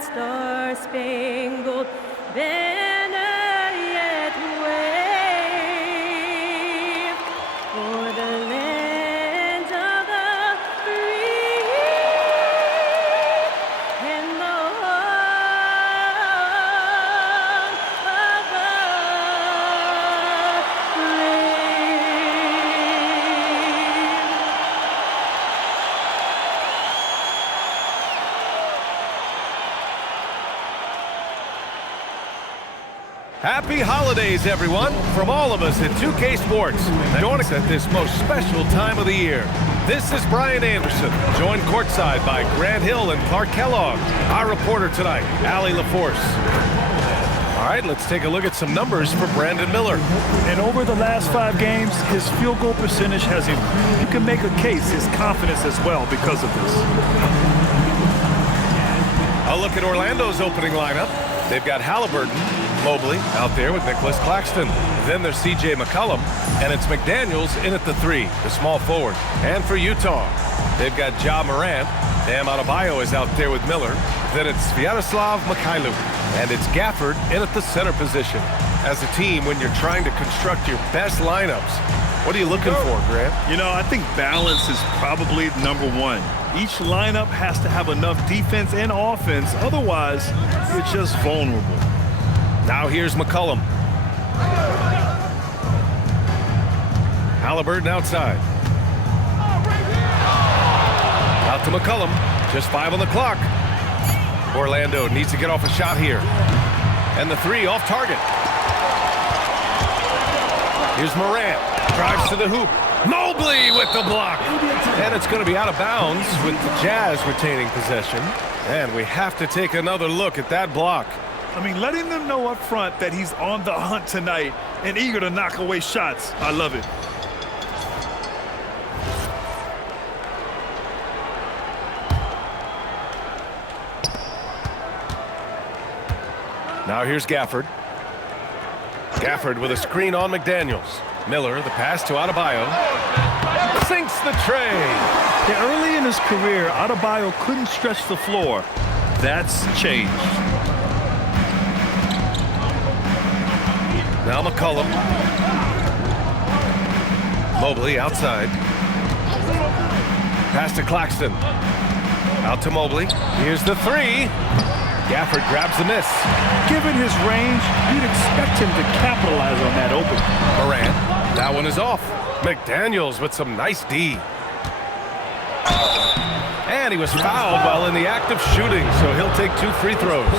that star-spangled banner yet wave for the land of the free and the home of the Happy holidays, everyone, from all of us at 2K Sports. Join us at this most special time of the year. This is Brian Anderson, joined courtside by Grant Hill and Clark Kellogg. Our reporter tonight, Allie LaForce. All right, let's take a look at some numbers for Brandon Miller. And over the last 5 games, his field goal percentage has improved. You can make a case, his confidence as well, because of this. A look at Orlando's opening lineup. They've got Halliburton, Mobley out there with Nicholas Claxton. Then there's C.J. McCollum, and it's McDaniels in at the 3, the small forward. And for Utah, they've got Ja Morant. Bam Adebayo is out there with Miller. Then it's Sviatoslav Mikhailuk, and it's Gafford in at the center position. As a team, when you're trying to construct your best lineups, what are you looking for, Grant? You know, I think balance is probably number 1. Each lineup has to have enough defense and offense. Otherwise, you're just vulnerable. Now here's McCollum. Halliburton outside. Out to McCollum. Just 5 on the clock. Orlando needs to get off a shot here. And the 3 off target. Here's Morant. Drives to the hoop. Mobley with the block. And it's going to be out of bounds with the Jazz retaining possession. And we have to take another look at that block. I mean, letting them know up front that he's on the hunt tonight and eager to knock away shots. I love it. Now here's Gafford. Gafford with a screen on McDaniels. Miller, the pass to Adebayo. Sinks the tray. Yeah, early in his career, Adebayo couldn't stretch the floor. That's changed. Now McCollum. Mobley outside. Pass to Claxton. Out to Mobley. Here's the 3. Gafford grabs the miss. Given his range, you'd expect him to capitalize on that open. Morant. That one is off. McDaniels with some nice D. And he was fouled while in the act of shooting, so he'll take 2 free throws.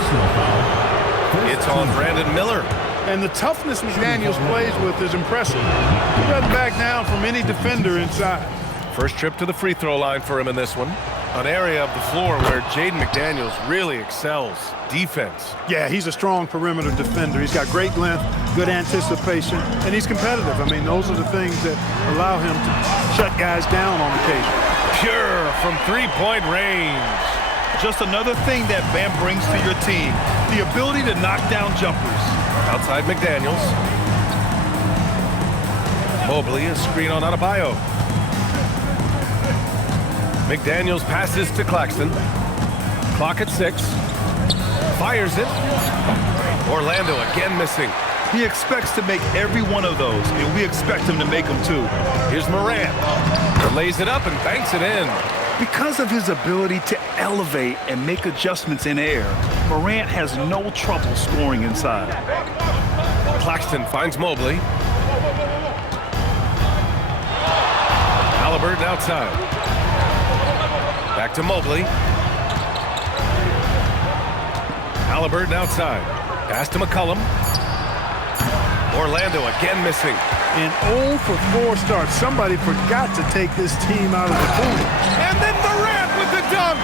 It's on Brandon Miller. And the toughness McDaniels plays with is impressive. He doesn't back down from any defender inside. First trip to the free throw line for him in this one. An area of the floor where Jaden McDaniels really excels. Defense. Yeah, he's a strong perimeter defender. He's got great length, good anticipation, and he's competitive. I mean, those are the things that allow him to shut guys down on occasion. Pure from three-point range. Just another thing that Bam brings to your team, the ability to knock down jumpers. Outside McDaniels. Mobley, a screen on Adebayo. McDaniels passes to Claxton. Clock at 6. Fires it. Orlando again missing. He expects to make every one of those, and we expect him to make them too. Here's Morant. Lays it up and banks it in. Because of his ability to elevate and make adjustments in air, Morant has no trouble scoring inside. Claxton finds Mobley. Halliburton outside. Back to Mobley. Halliburton outside. Pass to McCollum. Orlando again missing. And 0 for 4 starts. Somebody forgot to take this team out of the pool. And then Morant with the dunk.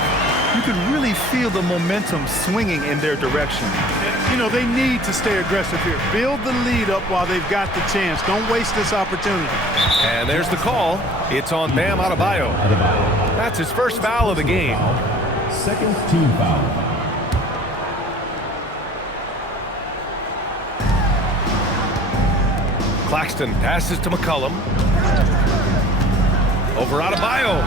You can really feel the momentum swinging in their direction. You know, they need to stay aggressive here. Build the lead up while they've got the chance. Don't waste this opportunity. And there's the call. It's on Bam Adebayo. That's his first foul of the game. Second team foul. Claxton passes to McCollum. Over Adebayo.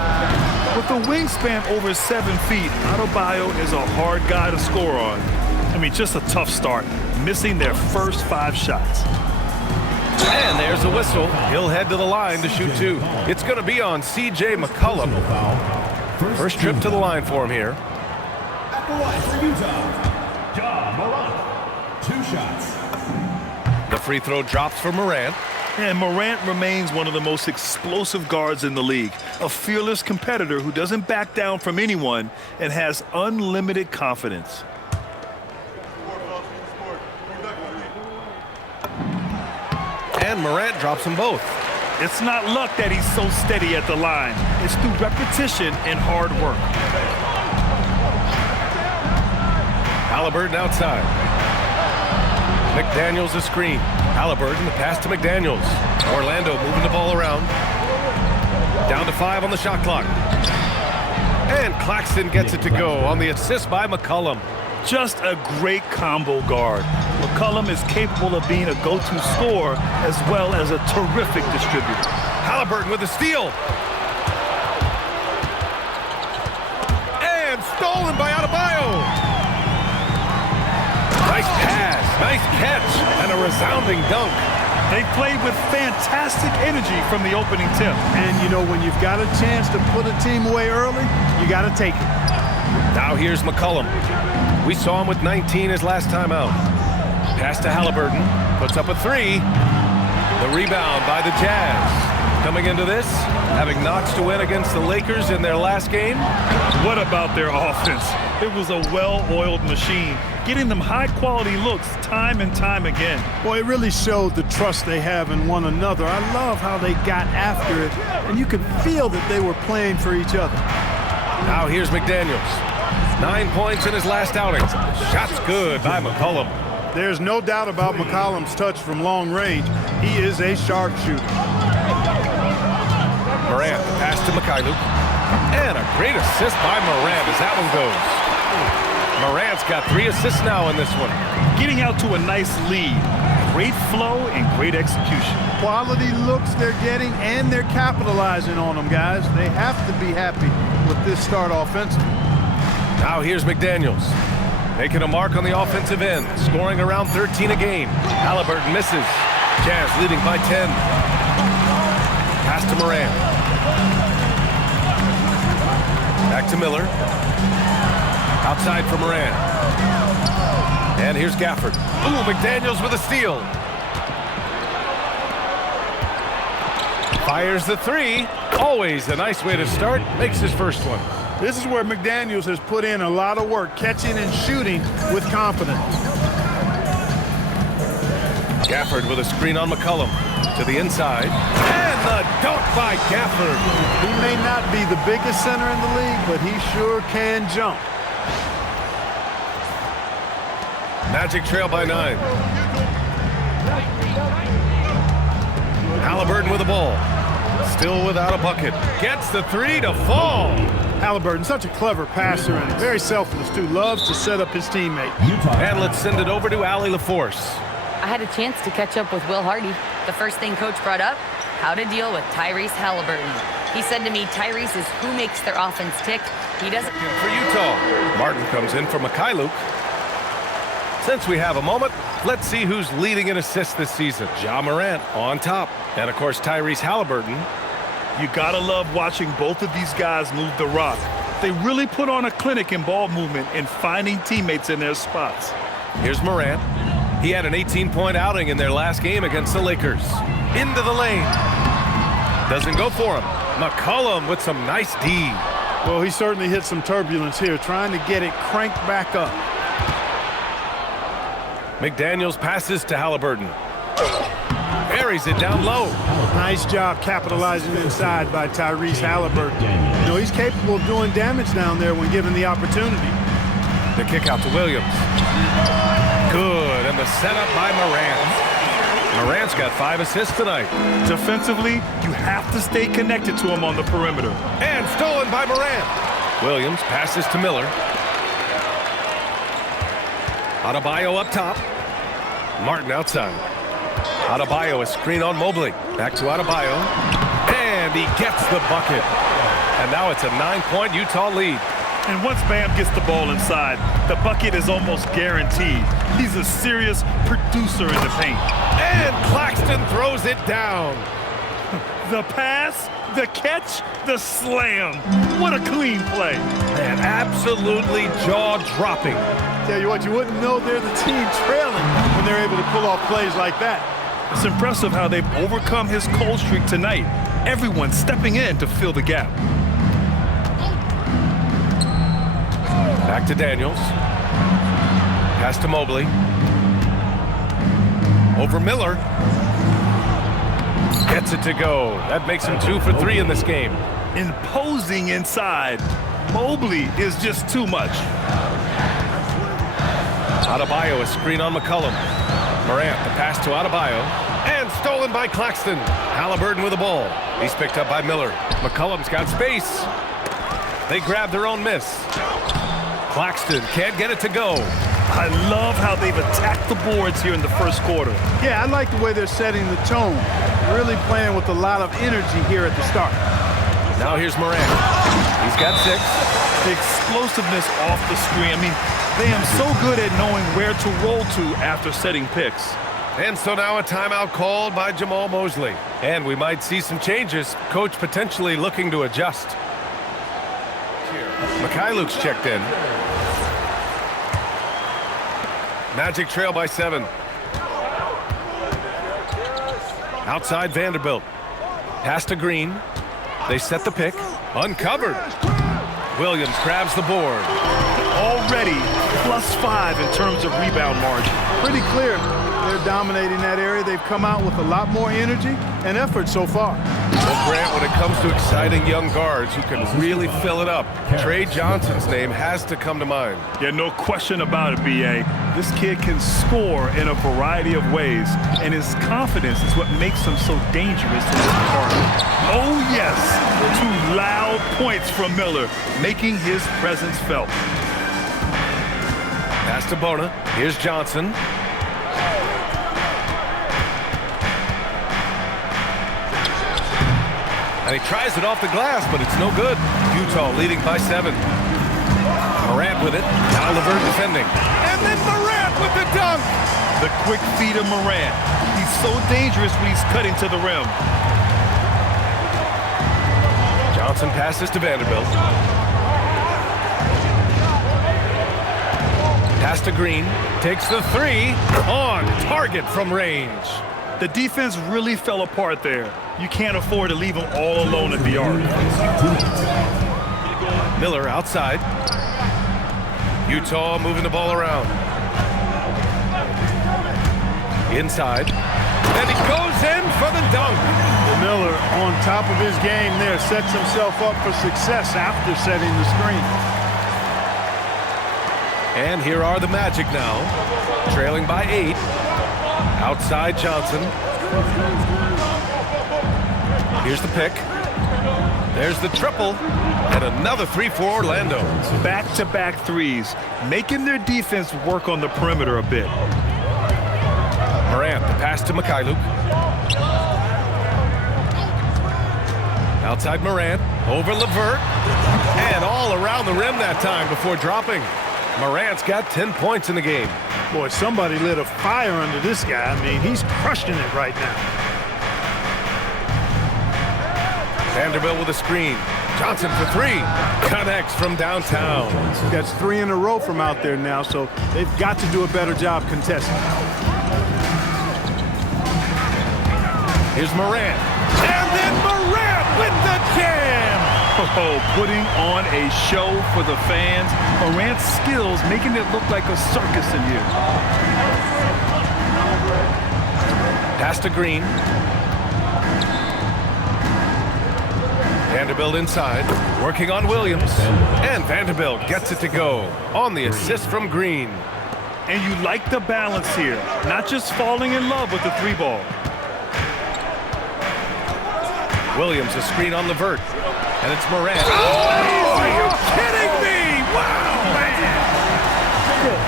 With a wingspan over 7 feet, Adebayo is a hard guy to score on. I mean, just a tough start, missing their first 5 shots. And there's a whistle. He'll head to the line to shoot 2. It's going to be on C.J. McCollum. First trip to the line for him here. At the line for Utah, Ja Morant. 2 shots. The free throw drops for Morant. And Morant remains one of the most explosive guards in the league, a fearless competitor who doesn't back down from anyone and has unlimited confidence. And Morant drops them both. It's not luck that he's so steady at the line. It's through repetition and hard work. Halliburton outside. McDaniels a screen. Halliburton the pass to McDaniels. Orlando moving the ball around. Down to 5 on the shot clock. And Claxton gets it to go on the assist by McCollum. Just a great combo guard. McCollum is capable of being a go-to scorer as well as a terrific distributor. Halliburton with a steal. And stolen by Adebayo. Nice pass, nice catch, and a resounding dunk. They played with fantastic energy from the opening tip. And, you know, when you've got a chance to put a team away early, you got to take it. Now here's McCollum. We saw him with 19 his last time out. Pass to Halliburton. Puts up a 3. The rebound by the Jazz. Coming into this, having notched to win against the Lakers in their last game. What about their offense? It was a well-oiled machine, getting them high-quality looks time and time again. Boy, it really showed the trust they have in one another. I love how they got after it, and you could feel that they were playing for each other. Now here's McDaniels. 9 points in his last outing. Shot's good by McCollum. There's no doubt about McCollum's touch from long range. He is a sharpshooter. Morant, pass to Mikhailuk. And a great assist by Morant as that one goes. Morant's got 3 assists now in this one. Getting out to a nice lead. Great flow and great execution. Quality looks they're getting, and they're capitalizing on them, guys. They have to be happy with this start offensively. Now here's McDaniels. Making a mark on the offensive end, scoring around 13 a game. Halliburton misses. Jazz leading by 10. Pass to Morant. Back to Miller. Outside for Morant. And here's Gafford. Ooh, McDaniels with a steal. Fires the 3. Always a nice way to start. Makes his first one. This is where McDaniels has put in a lot of work, catching and shooting with confidence. Gafford with a screen on McCollum. To the inside. And the dunk by Gafford. He may not be the biggest center in the league, but he sure can jump. Magic trail by 9. Halliburton with the ball. Still without a bucket. Gets the 3 to fall. Halliburton, such a clever passer and very selfless, too. Loves to set up his teammate. And let's send it over to Allie LaForce. I had a chance to catch up with Will Hardy. The first thing Coach brought up, how to deal with Tyrese Halliburton. He said to me, Tyrese is who makes their offense tick. He doesn't. For Utah, Martin comes in for Mikhailuk. Since we have a moment, let's see who's leading in assists this season. Ja Morant on top. And, of course, Tyrese Halliburton. You gotta love watching both of these guys move the rock. They really put on a clinic in ball movement and finding teammates in their spots. Here's Morant. He had an 18-point outing in their last game against the Lakers. Into the lane. Doesn't go for him. McCollum with some nice D. Well, he certainly hit some turbulence here, trying to get it cranked back up. McDaniels passes to Halliburton. Buries it down low. Nice job capitalizing inside by Tyrese Halliburton. You know, he's capable of doing damage down there when given the opportunity. The kick out to Williams. Good, and the setup by Morant. Morant's got 5 assists tonight. Defensively, you have to stay connected to him on the perimeter. And stolen by Morant. Williams passes to Miller. Adebayo up top. Martin outside. Adebayo, a screen on Mobley. Back to Adebayo. And he gets the bucket. And now it's a 9-point Utah lead. And once Bam gets the ball inside, the bucket is almost guaranteed. He's a serious producer in the paint. And Claxton throws it down. The pass, the catch, the slam. What a clean play. Man, absolutely jaw-dropping. Tell you what, you wouldn't know they're the team trailing when they're able to pull off plays like that. It's impressive how they've overcome his cold streak tonight. Everyone stepping in to fill the gap. Back to Daniels. Pass to Mobley. Over Miller. Gets it to go. That makes him 2 for 3 in this game. Imposing inside. Mobley is just too much. Adebayo, a screen on McCollum. Morant, the pass to Adebayo. And stolen by Claxton. Halliburton with the ball. He's picked up by Miller. McCollum's got space. They grab their own miss. Claxton can't get it to go. I love how they've attacked the boards here in the first quarter. Yeah, I like the way they're setting the tone. Really playing with a lot of energy here at the start. Now here's Morant. He's got 6. The explosiveness off the screen. I mean, they am so good at knowing where to roll to after setting picks. And so now a timeout called by Jamal Mosley. And we might see some changes. Coach potentially looking to adjust. Mikhailuk's checked in. Magic trail by 7. Outside Vanderbilt. Pass to Green. They set the pick. Uncovered. Williams grabs the board. Already +5 in terms of rebound margin. Pretty clear they're dominating that area. They've come out with a lot more energy and effort so far. Well, Grant, when it comes to exciting young guards who can really fill it up, Trey Johnson's name has to come to mind. Yeah, no question about it, B.A. This kid can score in a variety of ways, and his confidence is what makes him so dangerous in this department. Oh, yes, 2 loud points from Miller, making his presence felt. Pass to Bona. Here's Johnson. And he tries it off the glass, but it's no good. Utah leading by 7. Morant with it. Now LeVert defending. And then Morant with the dunk. The quick feed of Morant. He's so dangerous when he's cutting to the rim. Johnson passes to Vanderbilt. Pass to Green. Takes the 3. On target from range. The defense really fell apart there. You can't afford to leave them all alone at the arc. Miller outside. Utah moving the ball around. Inside. And he goes in for the dunk. Miller on top of his game there, sets himself up for success after setting the screen. And here are the Magic now, trailing by 8. Outside Johnson. Here's the pick. There's the triple. And another 3 for Orlando. Back-to-back threes, making their defense work on the perimeter a bit. Morant, the pass to Mikhailuk. Outside Morant, over LeVert. And all around the rim that time before dropping. Morant's got 10 points in the game. Boy, somebody lit a fire under this guy. I mean, he's crushing it right now. Vanderbilt with a screen. Johnson for 3. Connects from downtown. That's 3 in a row from out there now, so they've got to do a better job contesting. Here's Morant. And then Morant with the jam. Oh, putting on a show for the fans. Morant's skills making it look like a circus in here. Pass to Green. Vanderbilt inside, working on Williams. And Vanderbilt gets it to go on the assist from Green. And you like the balance here, not just falling in love with the 3-ball. Williams, a screen on LeVert. And it's Morant. Oh, are you kidding me? Wow, man!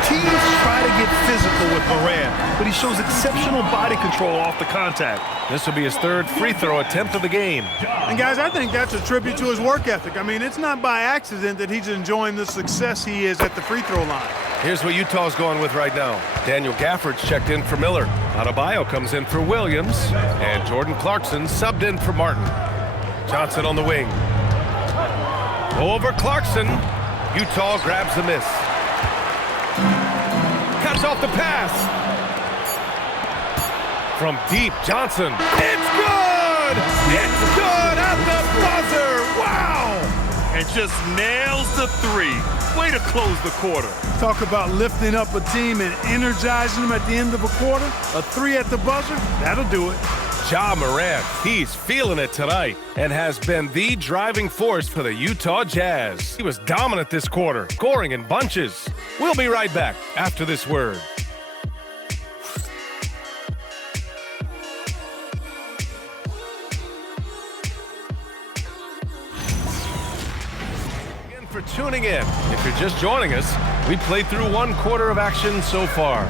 Teams try to get physical with Morant, but he shows exceptional body control off the contact. This will be his third free throw attempt of the game. And guys, I think that's a tribute to his work ethic. I mean, it's not by accident that he's enjoying the success he is at the free throw line. Here's what Utah's going with right now. Daniel Gafford's checked in for Miller. Adebayo comes in for Williams. And Jordan Clarkson subbed in for Martin. Johnson on the wing. Over Clarkson. Utah grabs the miss. Cuts off the pass. From deep, Johnson. It's good! It's good at the buzzer! Wow! And just nails the three. Way to close the quarter. Talk about lifting up a team and energizing them at the end of a quarter. A three at the buzzer, that'll do it. Ja Morant, he's feeling it tonight and has been the driving force for the Utah Jazz. He was dominant this quarter, scoring in bunches. We'll be right back after this word. Again for tuning in. If you're just joining us, we played through one quarter of action so far.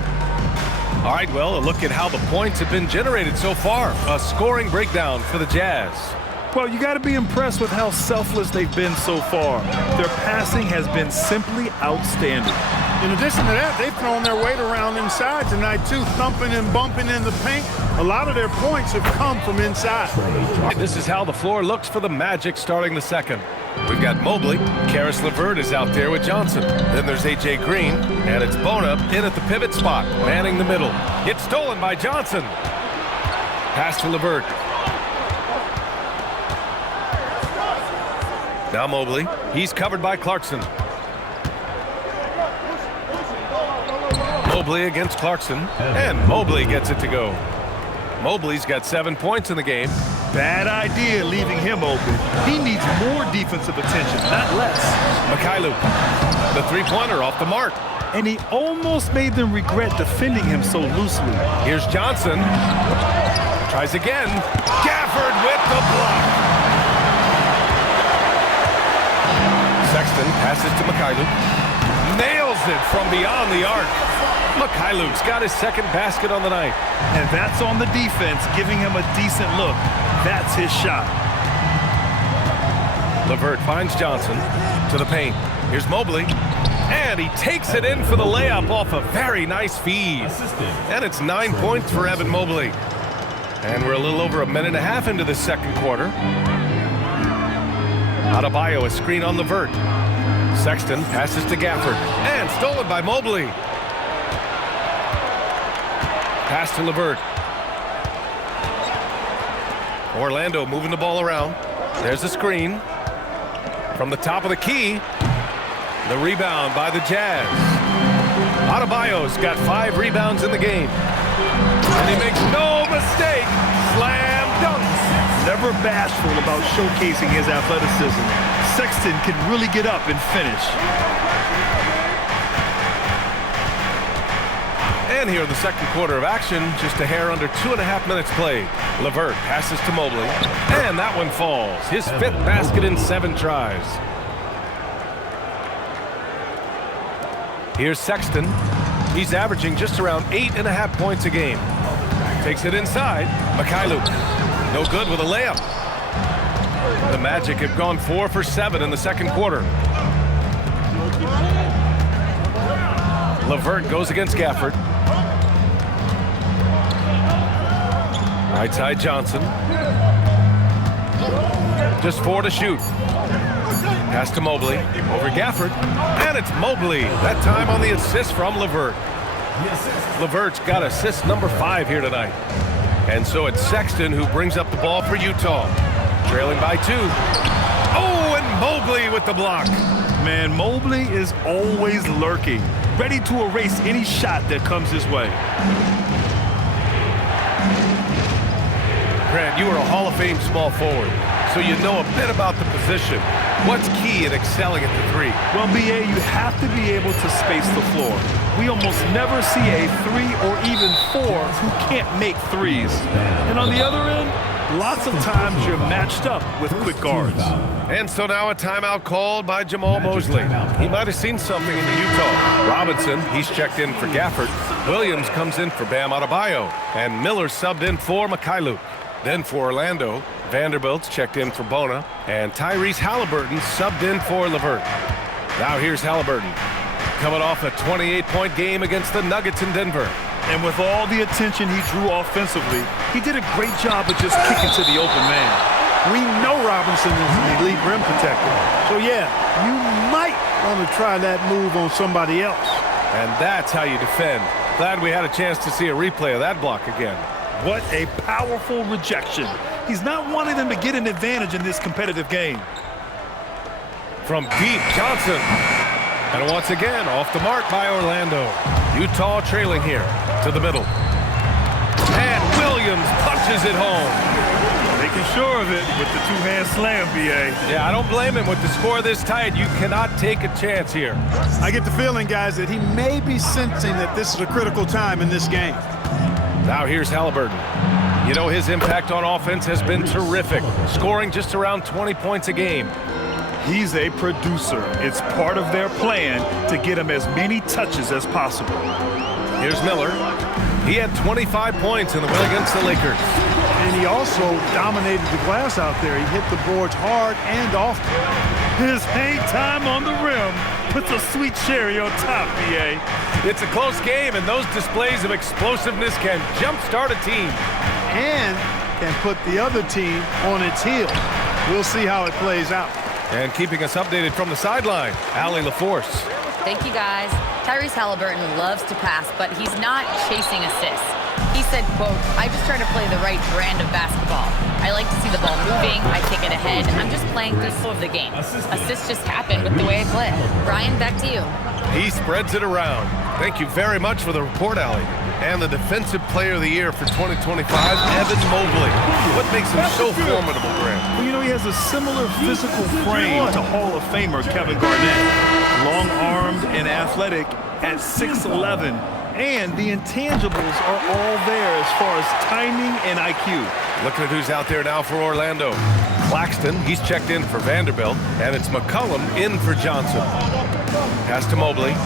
All right, well, a look at how the points have been generated so far. A scoring breakdown for the Jazz. Well, you got to be impressed with how selfless they've been so far. Their passing has been simply outstanding. In addition to that, they've thrown their weight around inside tonight, too, thumping and bumping in the paint. A lot of their points have come from inside. This is how the floor looks for the Magic starting the second. We've got Mobley. Karis LeVert is out there with Johnson. Then there's A.J. Green, and it's Bona in at the pivot spot, manning the middle. It's stolen by Johnson. Pass to LeVert. Now Mobley. He's covered by Clarkson. Mobley against Clarkson, and Mobley gets it to go. Mobley's got 7 points in the game. Bad idea leaving him open. He needs more defensive attention, not less. Mikhailuk, the three-pointer off the mark. And he almost made them regret defending him so loosely. Here's Johnson. Tries again. Gafford with the block. Sexton passes to Mikhailuk. Nails it from beyond the arc. Mikhailuk's got his second basket on the night. And that's on the defense, giving him a decent look. That's his shot. LeVert finds Johnson to the paint. Here's Mobley. And he takes it in for the layup off a very nice feed. And it's 9 points for Evan Mobley. And we're a little over a minute and a half into the second quarter. Adebayo, a screen on LeVert. Sexton passes to Gafford. And stolen by Mobley. Pass to LeVert. Orlando moving the ball around. There's a screen. From the top of the key. The rebound by the Jazz. Adebayo's got 5 rebounds in the game. And he makes no mistake. Slam dunk. Never bashful about showcasing his athleticism. Sexton can really get up and finish. And here the second quarter of action, just a hair under 2.5 minutes played. LeVert passes to Mobley, and that one falls. His 5th basket in 7 tries. Here's Sexton. He's averaging just around 8.5 points a game. Takes it inside. Mikhailuk, no good with a layup. The Magic have gone 4 for 7 in the second quarter. LeVert goes against Gafford. Right side Johnson. Just 4 to shoot. Pass to Mobley. Over Gafford. And it's Mobley. That time on the assist from LeVert. LeVert's got assist number 5 here tonight. And so it's Sexton who brings up the ball for Utah. Trailing by 2. Oh, and Mobley with the block. Man, Mobley is always lurking, ready to erase any shot that comes his way. Grant, you are a Hall of Fame small forward, so you know a bit about the position. What's key in excelling at the three? Well, BA, you have to be able to space the floor. We almost never see a 3 or even 4 who can't make threes. And on the other end, lots of times you're matched up with quick guards. And so now a timeout called by Jamal Mosley. He might have seen something in Utah. Robinson, he's checked in for Gafford. Williams comes in for Bam Adebayo. And Miller subbed in for Mikhailuk. Then for Orlando, Vanderbilt's checked in for Bona. And Tyrese Halliburton subbed in for LeVert. Now here's Halliburton, coming off a 28-point game against the Nuggets in Denver. And with all the attention he drew offensively, he did a great job of just kicking to the open man. We know Robinson is an elite rim protector. So, yeah, you might want to try that move on somebody else. And that's how you defend. Glad we had a chance to see a replay of that block again. What a powerful rejection. He's not wanting them to get an advantage in this competitive game. From deep, Johnson. And once again, off the mark by Orlando. Utah trailing here to the middle. And Williams punches it home. Making sure of it with the two-hand slam, BA. Yeah, I don't blame him. With the score this tight, you cannot take a chance here. I get the feeling, guys, that he may be sensing that this is a critical time in this game. Now here's Halliburton. You know, his impact on offense has been terrific, scoring just around 20 points a game. He's a producer. It's part of their plan to get him as many touches as possible. Here's Miller. He had 25 points in the win against the Lakers. And he also dominated the glass out there. He hit the boards hard and often. His hang time on the rim puts a sweet cherry on top, BA. It's a close game, and those displays of explosiveness can jumpstart a team. And can put the other team on its heels. We'll see how it plays out. And keeping us updated from the sideline, Allie LaForce. Thank you, guys. Tyrese Halliburton loves to pass, but he's not chasing assists. He said, quote, "I just try to play the right brand of basketball. I like to see the ball moving. I kick it ahead. I'm just playing through the flow of the game. Assists just happen with the way I play." Brian, back to you. He spreads it around. Thank you very much for the report, Allie. And the Defensive Player of the Year for 2025, Evan Mobley. What makes him so formidable, Grant? Well, you know, he has a similar physical frame to Hall of Famer Kevin Garnett. Long-armed and athletic at 6'11". And the intangibles are all there as far as timing and IQ. Looking at who's out there now for Orlando. Claxton, he's checked in for Vanderbilt. And it's McCollum in for Johnson. Pass to Mobley.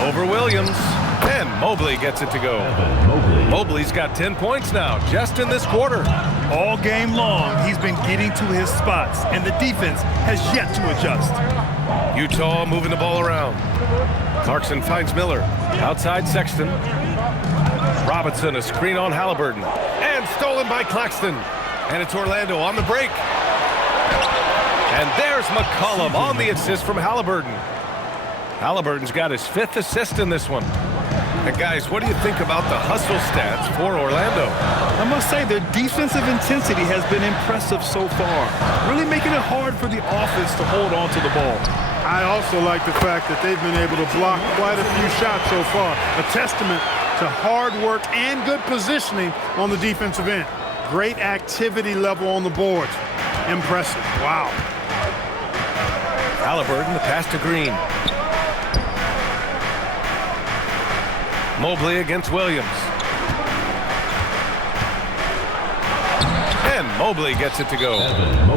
Over Williams, and Mobley gets it to go. Mobley's got 10 points now, just in this quarter. All game long, he's been getting to his spots, and the defense has yet to adjust. Utah moving the ball around. Clarkson finds Miller. Outside Sexton. Robinson, a screen on Halliburton. And stolen by Claxton. And it's Orlando on the break. And there's McCollum on the assist from Halliburton. Halliburton's got his 5th assist in this one. And guys, what do you think about the hustle stats for Orlando? I must say their defensive intensity has been impressive so far, really making it hard for the offense to hold on to the ball. I also like the fact that they've been able to block quite a few shots so far. A testament to hard work and good positioning on the defensive end. Great activity level on the boards. Impressive. Wow. Halliburton, the pass to Green. Mobley against Williams. And Mobley gets it to go.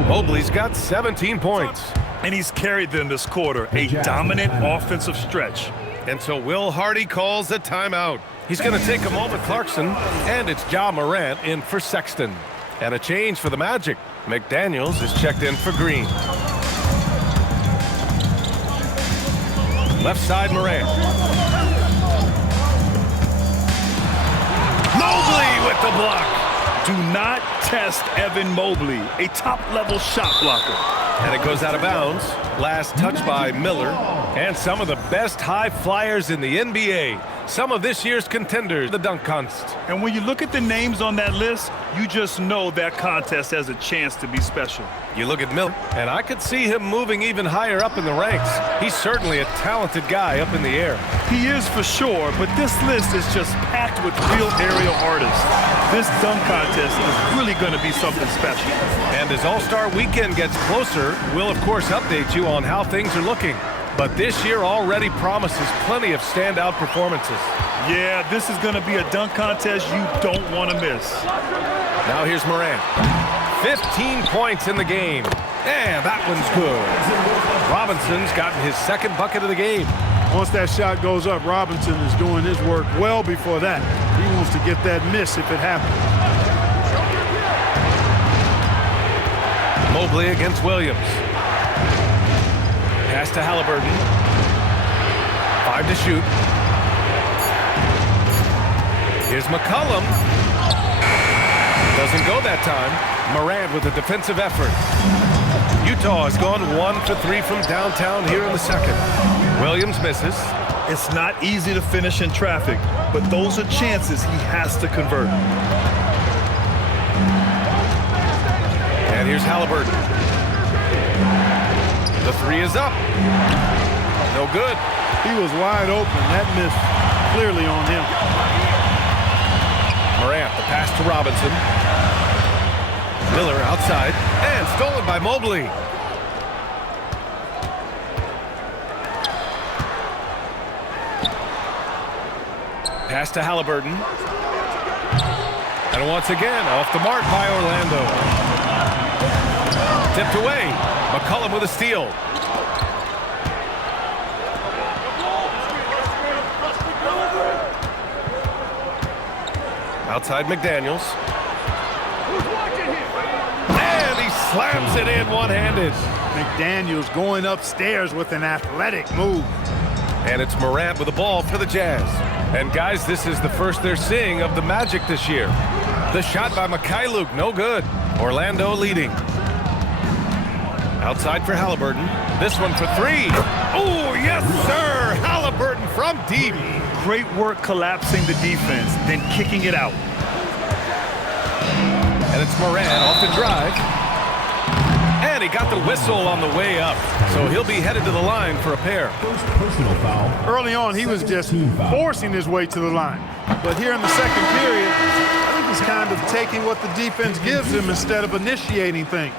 Mobley's got 17 points. And he's carried them this quarter, a dominant offensive stretch. And so Will Hardy calls a timeout. He's going to take a moment, Clarkson, and it's Ja Morant in for Sexton. And a change for the Magic. McDaniels is checked in for Green. Left side, Morant. Mobley with the block. Do not test Evan Mobley, a top-level shot blocker. And it goes out of bounds. Last touch by Miller. And some of the best high flyers in the NBA. some of this year's contenders, the dunk contest. And when you look at the names on that list, you just know that contest has a chance to be special. You look at Miller, and I could see him moving even higher up in the ranks. He's certainly a talented guy up in the air. He is for sure, but this list is just packed with real aerial artists. This dunk contest is really going to be something special. And as All-Star Weekend gets closer, we'll of course update you on how things are looking. But this year already promises plenty of standout performances. Yeah, this is going to be a dunk contest you don't want to miss. Now here's Morant. 15 points in the game. And that one's good. Robinson's gotten his second bucket of the game. Once that shot goes up, Robinson is doing his work well before that. He wants to get that miss if it happens. Mobley against Williams. Pass to Halliburton. 5 to shoot. Here's McCollum. Doesn't go that time. Morant with a defensive effort. Utah has gone 1 for 3 from downtown here in the second. Williams misses. It's not easy to finish in traffic, but those are chances he has to convert. And here's Halliburton. The 3 is up. No good. He was wide open. That miss clearly on him. Morant, the pass to Robinson. Miller outside, and stolen by Mobley. Pass to Halliburton. And once again, off the mark by Orlando. Tipped away. McCollum with a steal. Outside McDaniels. And he slams it in one-handed. McDaniels going upstairs with an athletic move. And it's Morant with the ball for the Jazz. And guys, this is the first they're seeing of the Magic this year. The shot by Mikhailuk, no good. Orlando leading. Outside for Halliburton. This one for 3. Oh, yes, sir. Halliburton from deep. Great work collapsing the defense, then kicking it out. And it's Morant off the drive. And he got the whistle on the way up. So he'll be headed to the line for a pair. First personal foul. Early on, he was just forcing his way to the line. But here in the second period, I think he's kind of taking what the defense gives him instead of initiating things.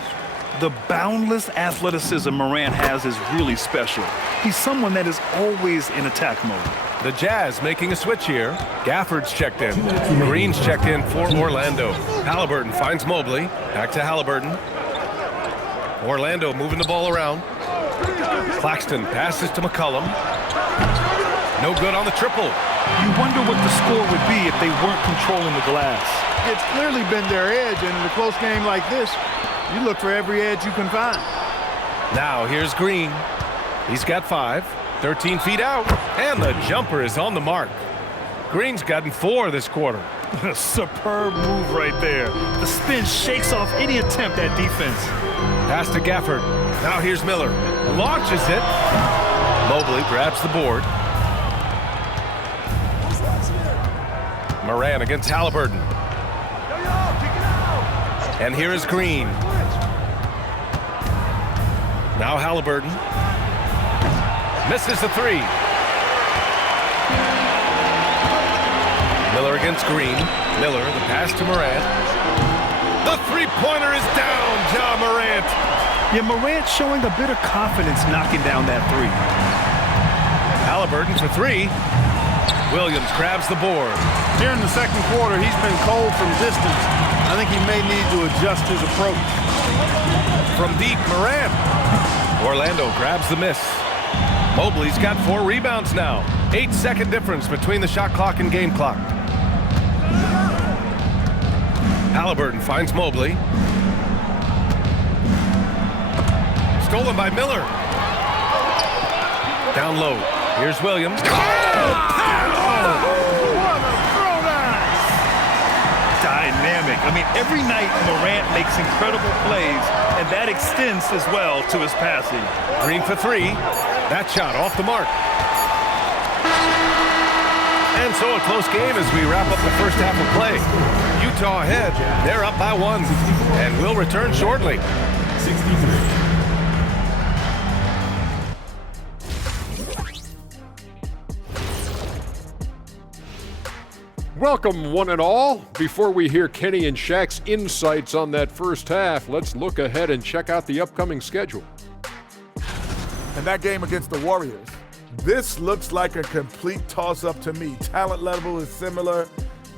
The boundless athleticism Morant has is really special. He's someone that is always in attack mode. The Jazz making a switch here. Gafford's checked in. Green's checked in for Orlando. Halliburton finds Mobley. Back to Halliburton. Orlando moving the ball around. Claxton passes to McCollum. No good on the triple. You wonder what the score would be if they weren't controlling the glass. It's clearly been their edge, and in a close game like this, you look for every edge you can find. Now here's Green. He's got 5. 13 feet out, and the jumper is on the mark. Green's gotten 4 this quarter. A superb move right there. The spin shakes off any attempt at defense. Pass to Gafford. Now here's Miller. Launches it. Mobley grabs the board. Morant against Halliburton. And here is Green. Now Halliburton. Misses the 3. Miller against Green. Miller, the pass to Morant. The three-pointer is down, Ja Morant. Yeah, Morant showing a bit of confidence knocking down that 3. Halliburton for 3. Williams grabs the board. Here in the second quarter, he's been cold from distance. I think he may need to adjust his approach. From deep, Morant. Orlando grabs the miss. Mobley's got 4 rebounds now. 8-second difference between the shot clock and game clock. Halliburton finds Mobley. Stolen by Miller. Down low. Here's Williams. Dynamic. I mean, every night Morant makes incredible plays, and that extends as well to his passing. Green for 3. That shot off the mark. And so a close game as we wrap up the first half of play. Utah ahead. They're up by 1. And we'll return shortly. 63. Welcome, one and all. Before we hear Kenny and Shaq's insights on that first half, let's look ahead and check out the upcoming schedule. And that game against the Warriors, this looks like a complete toss-up to me. Talent level is similar.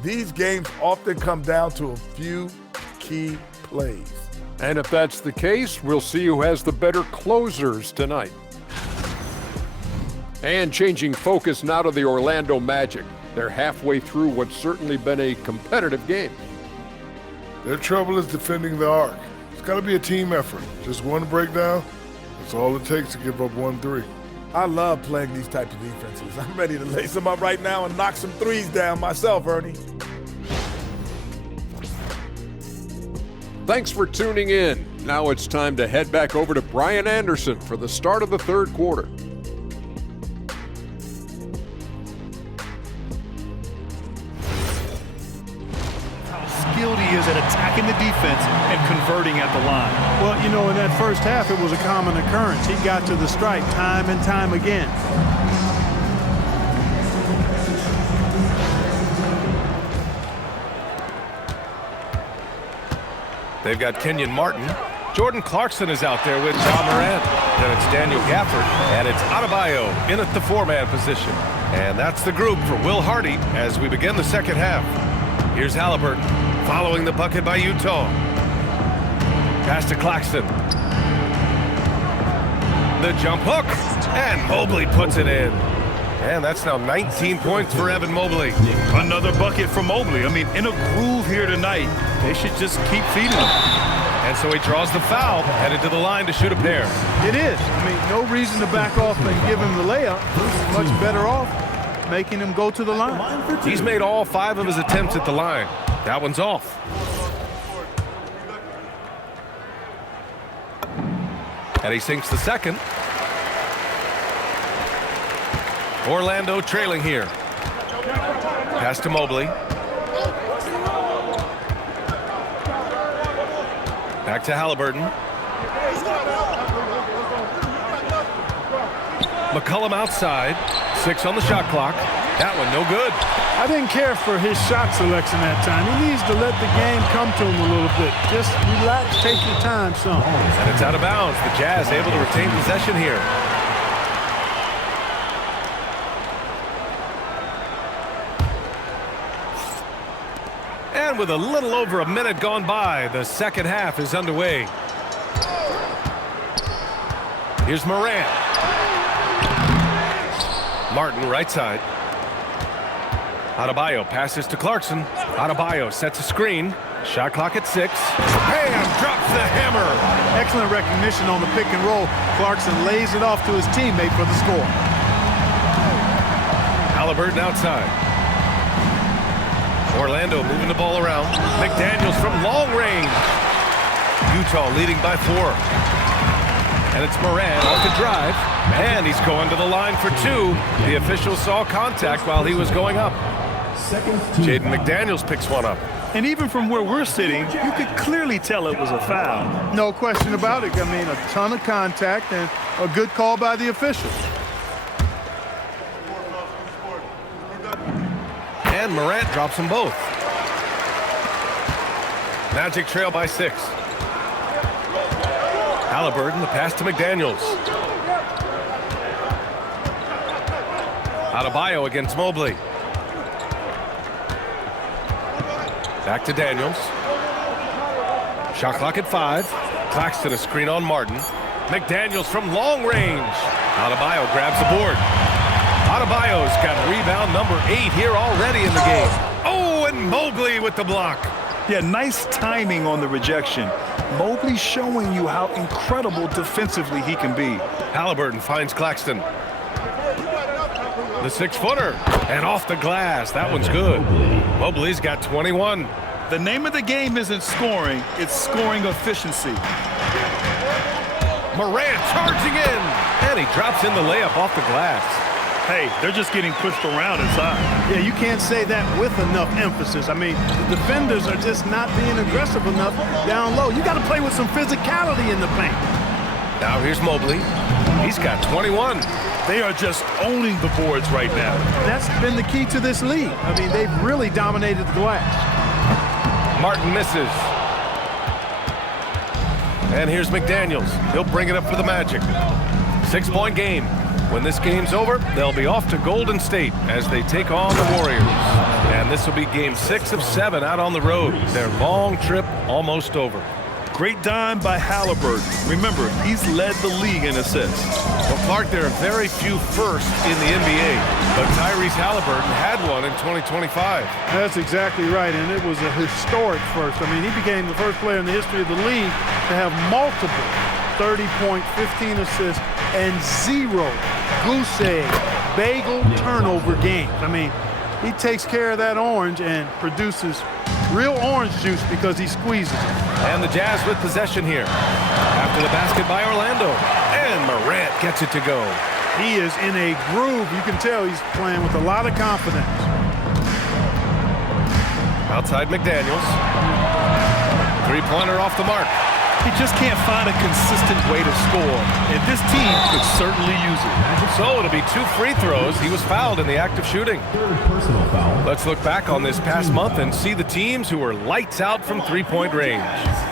These games often come down to a few key plays. And if that's the case, we'll see who has the better closers tonight. And changing focus now to the Orlando Magic. They're halfway through what's certainly been a competitive game. Their trouble is defending the arc. It's got to be a team effort. Just one breakdown, that's all it takes to give up 1-3. I love playing these types of defenses. I'm ready to lace them up right now and knock some threes down myself, Ernie. Thanks for tuning in. Now it's time to head back over to Brian Anderson for the start of the third quarter. Skilled he is at attacking the defense and converting at the line. Well, you know, in that first half, it was a common occurrence. He got to the stripe time and time again. They've got Kenyon Martin. Jordan Clarkson is out there with Ja Morant. Then it's Daniel Gafford, and it's Adebayo in at the 4-man position. And that's the group for Will Hardy as we begin the second half. Here's Haliburton following the bucket by Utah. Pass to Claxton. The jump hook, and Mobley puts it in. And that's now 19 points for Evan Mobley. Another bucket for Mobley. I mean, in a groove here tonight, they should just keep feeding him. And so he draws the foul, headed to the line to shoot a pair. It is. I mean, no reason to back off and give him the layup. He's much better off making him go to the line. He's made all 5 of his attempts at the line. That one's off. And he sinks the second. Orlando trailing here. Pass to Mobley. Back to Haliburton. McCollum outside. 6 on the shot clock. That one no good. I didn't care for his shot selection that time. He needs to let the game come to him a little bit. Just relax, take your time, son. And it's out of bounds. The Jazz able to retain possession here. And with a little over a minute gone by, the second half is underway. Here's Morant. Martin, right side. Adebayo passes to Clarkson. Adebayo sets a screen. Shot clock at 6. Bam! Drops the hammer. Excellent recognition on the pick and roll. Clarkson lays it off to his teammate for the score. Haliburton outside. Orlando moving the ball around. McDaniels from long range. Utah leading by 4. And it's Morant off the drive. And he's going to the line for 2. The official saw contact while he was going up. Jaden McDaniels picks one up. And even from where we're sitting, you could clearly tell it was a foul. No question about it. I mean, a ton of contact and a good call by the official. And Morant drops them both. Magic trail by 6. Haliburton, the pass to McDaniels. Adebayo against Mobley. Back to Daniels. Shot clock at 5. Claxton a screen on Martin. McDaniels from long range. Adebayo grabs the board. Adebayo's got rebound number 8 here already in the game. Oh, and Mobley with the block. Yeah, nice timing on the rejection. Mobley showing you how incredible defensively he can be. Haliburton finds Claxton. The 6-footer. And off the glass. That one's good. Mobley's got 21. The name of the game isn't scoring, it's scoring efficiency. Morant charging in. And he drops in the layup off the glass. Hey, they're just getting pushed around inside. Yeah, you can't say that with enough emphasis. I mean, the defenders are just not being aggressive enough down low. You got to play with some physicality in the paint. Now here's Mobley. He's got 21. They are just owning the boards right now. That's been the key to this league. I mean, they've really dominated the glass. Martin misses. And here's McDaniels. He'll bring it up for the Magic. 6-point game. When this game's over, they'll be off to Golden State as they take on the Warriors. And this will be game 6 of 7 out on the road. Their long trip almost over. Great dime by Halliburton. Remember, he's led the league in assists. Well, Clark, there are very few firsts in the NBA, but Tyrese Halliburton had one in 2025. That's exactly right, and it was a historic first. I mean, he became the first player in the history of the league to have multiple 30-point, 15 assists, and 0 goose egg, bagel turnover games. I mean, he takes care of that orange and produces real orange juice because he squeezes it. And the Jazz with possession here. After the basket by Orlando. And Morant gets it to go. He is in a groove. You can tell he's playing with a lot of confidence. Outside McDaniels. Three-pointer off the mark. He just can't find a consistent way to score, and this team could certainly use it. So it'll be 2 free throws. He was fouled in the act of shooting. Third personal foul. Let's look back on this past month and see the teams who were lights out from three-point range.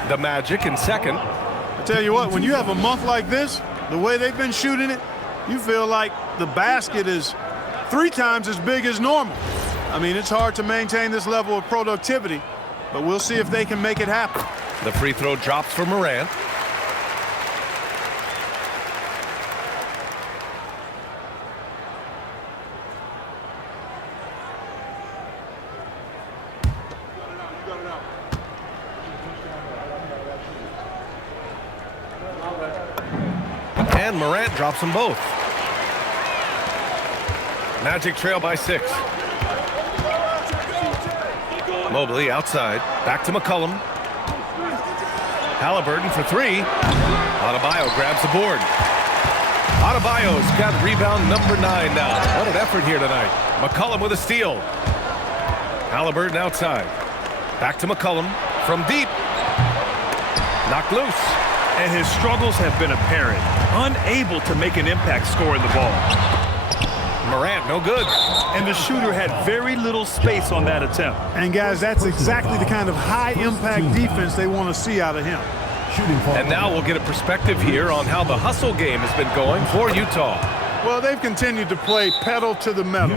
The Magic in second. I tell you what, when you have a month like this, the way they've been shooting it, you feel like the basket is 3 times as big as normal. I mean, it's hard to maintain this level of productivity, but we'll see if they can make it happen. The free throw drops for Morant. And Morant drops them both. Magic trail by 6. Mobley outside. Back to McCollum. Halliburton for 3. Adebayo grabs the board. Adebayo's got rebound number 9 now. What an effort here tonight. McCollum with a steal. Halliburton outside. Back to McCollum from deep. Knocked loose. And his struggles have been apparent. Unable to make an impact scoring the ball. Morant, no good. And the shooter had very little space on that attempt. And guys, that's exactly the kind of high-impact defense they want to see out of him. And now we'll get a perspective here on how the hustle game has been going for Utah. Well, they've continued to play pedal to the metal,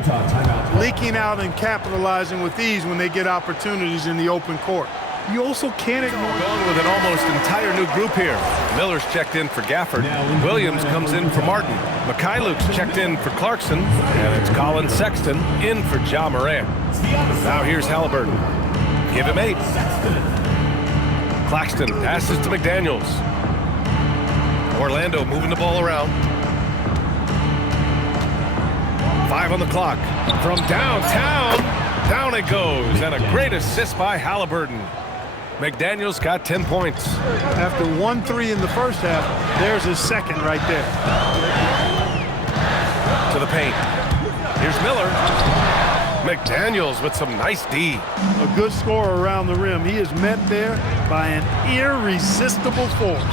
leaking out and capitalizing with ease when they get opportunities in the open court. You also can't ignore Going with an almost entire new group here. Miller's checked in for Gafford. Williams comes in for Martin. Mikhailuk's checked in for Clarkson. And it's Colin Sexton in for Ja Morant. Now here's Halliburton. Give him 8. Claxton passes to McDaniels. Orlando moving the ball around. 5 on the clock. From downtown, down it goes. And a great assist by Halliburton. McDaniels got 10 points. After 1-3 in the first half, there's his second right there. To the paint. Here's Miller. McDaniels with some nice D. A good scorer around the rim. He is met there by an irresistible force.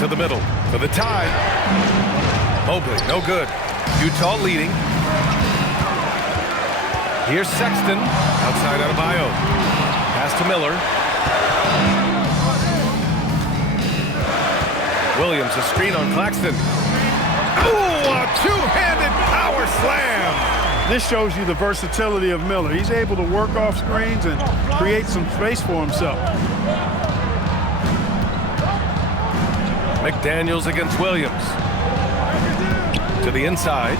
To the middle. For the tie. Mobley, no good. Utah leading. Here's Sexton. Outside Adebayo. Pass to Miller. Williams, a screen on Claxton. Ooh, a two-handed power slam. This shows you the versatility of Miller. He's able to work off screens and create some space for himself. McDaniels against Williams. To the inside.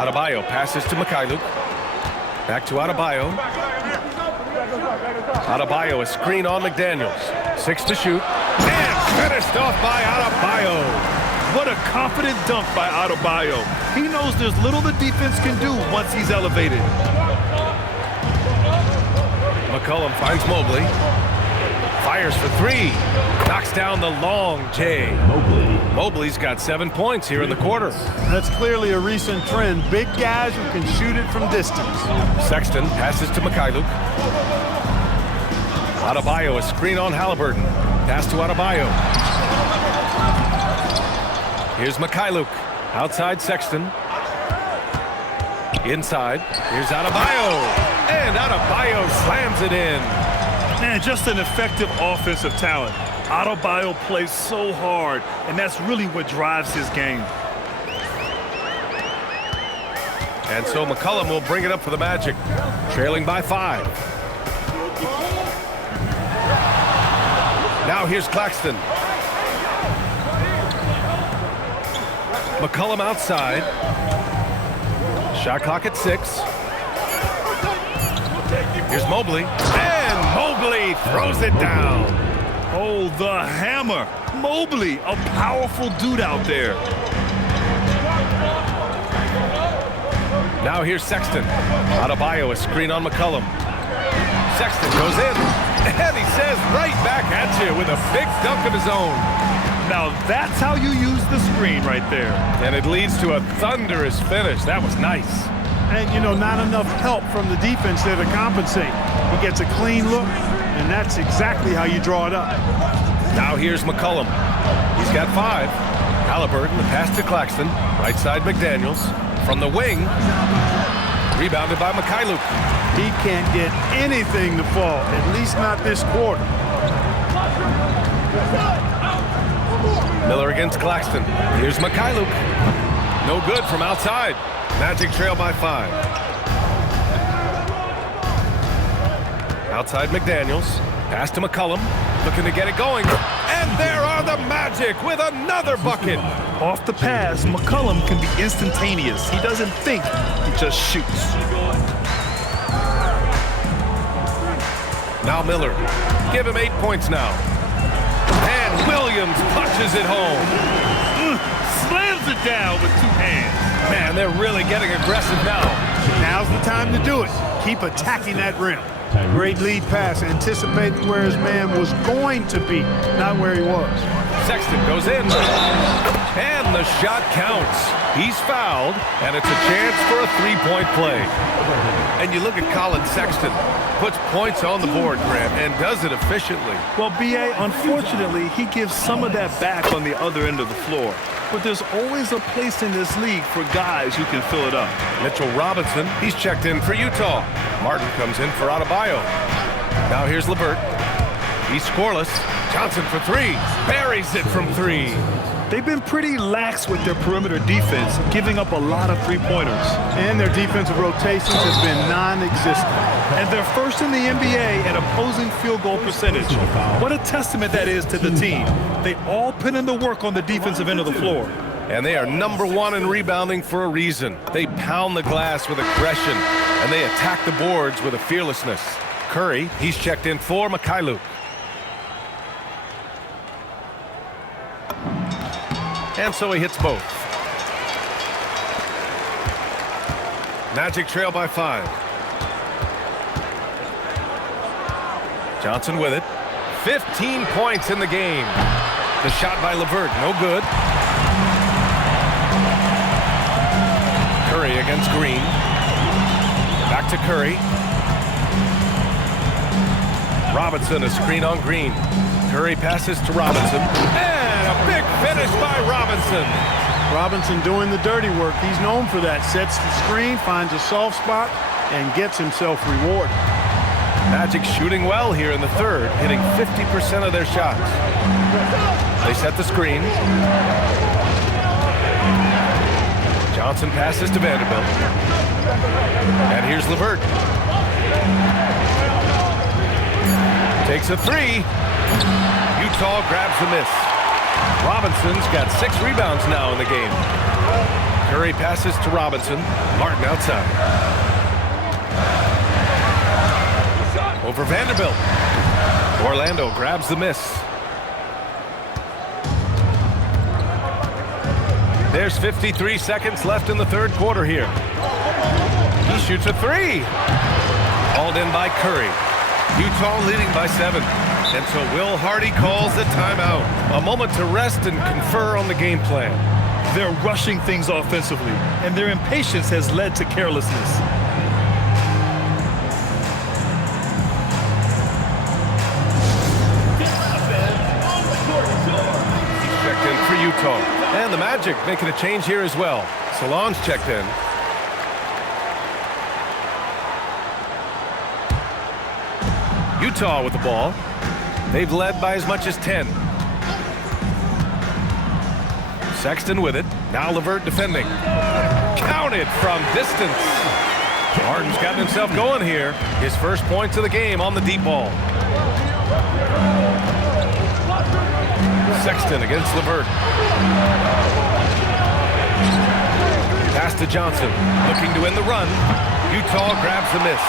Adebayo passes to Mikhailuk. Back to Adebayo. Adebayo, a screen on McDaniels. 6 to shoot. And finished off by Adebayo. What a confident dunk by Adebayo. He knows there's little the defense can do once he's elevated. McCollum finds Mobley. Fires for three. Knocks down the long J. Mobley's got 7 points here in the quarter. That's clearly a recent trend. Big guys who can shoot it from distance. Sexton passes to Mikhailuk. Adebayo, a screen on Halliburton. Pass to Adebayo. Here's Mikhailuk. Outside Sexton. Inside. Here's Adebayo. And Adebayo slams it in. Man, just an effective offensive talent. Adebayo plays so hard, and that's really what drives his game. And so McCollum will bring it up for the Magic, trailing by 5. Now here's Claxton. McCollum outside. Shot clock at 6. Here's Mobley. And Mobley throws it down. Oh, the hammer. Mobley, a powerful dude out there. Now here's Sexton. Adebayo, a screen on McCollum. Sexton goes in. And he says right back at you with a big dunk of his own. Now that's how you use the screen right there. And it leads to a thunderous finish. That was nice. And, you know, not enough help from the defense there to compensate. He gets a clean look, and that's exactly how you draw it up. Now here's McCollum. He's got 5. Halliburton, the pass to Claxton. Right side McDaniels. From the wing. Rebounded by Mikhailuk. He can't get anything to fall, at least not this quarter. Miller against Claxton. Here's Mikhailuk. No good from outside. Magic trail by 5. Outside McDaniels. Pass to McCollum. Looking to get it going. And there are the Magic with another bucket. Off the pass, McCollum can be instantaneous. He doesn't think, he just shoots. Now Miller. Give him 8 points now. And Williams punches it home. Slams it down with 2 hands. Man, they're really getting aggressive now. Now's the time to do it. Keep attacking that rim. Great lead pass, anticipating where his man was going to be, not where he was. Sexton goes in. And the shot counts. He's fouled, and it's a chance for a 3-point play. And you look at Colin Sexton. Puts points on the board, Grant, and does it efficiently. Well, B.A., unfortunately, he gives some of that back on the other end of the floor. But there's always a place in this league for guys who can fill it up. Mitchell Robinson, he's checked in for Utah. Martin comes in for Adebayo. Now here's LeVert. He's scoreless. Johnson for 3. Buries it from 3. They've been pretty lax with their perimeter defense, giving up a lot of 3-pointers. And their defensive rotations have been non-existent. And they're first in the NBA in opposing field goal percentage. What a testament that is to the team. They all put in the work on the defensive end of the floor. And they are number 1 in rebounding for a reason. They pound the glass with aggression, and they attack the boards with a fearlessness. Curry, he's checked in for Mikhailuk. And so he hits both. Magic trail by 5. Johnson with it. 15 points in the game. The shot by LeVert, no good. Curry against Green. Back to Curry. Robinson, a screen on Green. Curry passes to Robinson. And a big finish by Robinson. Robinson doing the dirty work. He's known for that. Sets the screen, finds a soft spot, and gets himself rewarded. Magic shooting well here in the third, hitting 50% of their shots. They set the screen. Johnson passes to Vanderbilt. And here's LeVert. Takes a 3. Utah grabs the miss. Robinson's got 6 rebounds now in the game. Curry passes to Robinson. Martin outside. Over Vanderbilt. Orlando grabs the miss. There's 53 seconds left in the third quarter here. He shoots a 3. Hauled in by Curry. Utah leading by 7. And so Will Hardy calls the timeout. A moment to rest and confer on the game plan. They're rushing things offensively, and their impatience has led to carelessness. Checked in for Utah. And the Magic making a change here as well. Solange checked in. Utah with the ball. They've led by as much as 10. Sexton with it. Now LeVert defending. Counted from distance. Harden's gotten himself going here. His first points of the game on the deep ball. Sexton against LeVert. Pass to Johnson. Looking to win the run. Utah grabs the miss.